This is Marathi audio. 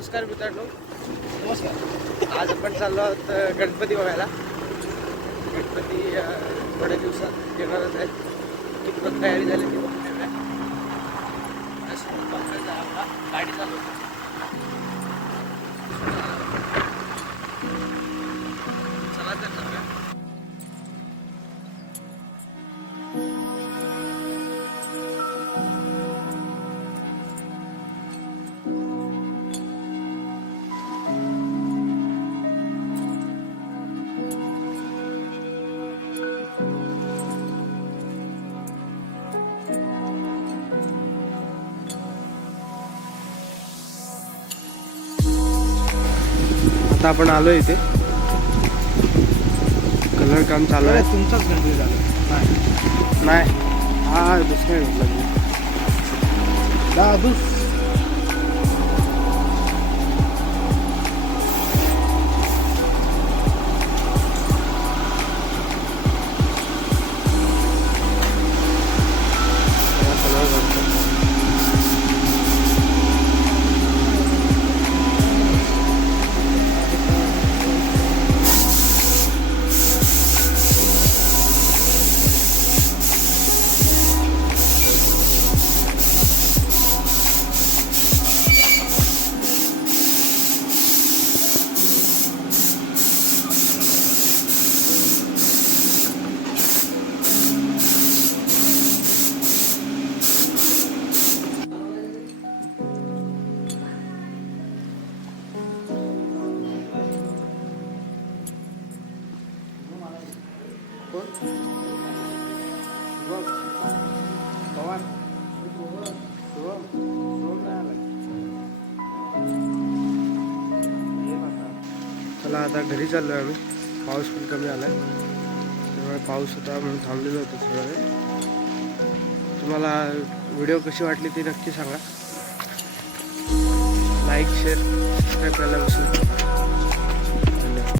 नमस्कार मित्रांनो, नमस्कार. आज आपण चाललो आहोत गणपती बघायला. गणपती थोड्या दिवसात येणारच आहे. कितपत तयारी झाली ती बघूया. गाडी चालवतो. चला तर जाऊया. आता आपण आलो इथे. कलर काम चालू आहे. तुमचाच गणपती झाला नाही, हा दुसऱ्या घेतला. दादूस. चला आता घरी चाललो आहे आम्ही. पाऊस पण कमी आला आहे, त्यामुळे पाऊस होता म्हणून थांबलेलो होतो थोडा वेळ. तुम्हाला व्हिडिओ कशी वाटली ती नक्की सांगा. लाईक शेअर सबस्क्राईब करायला विसरू नका.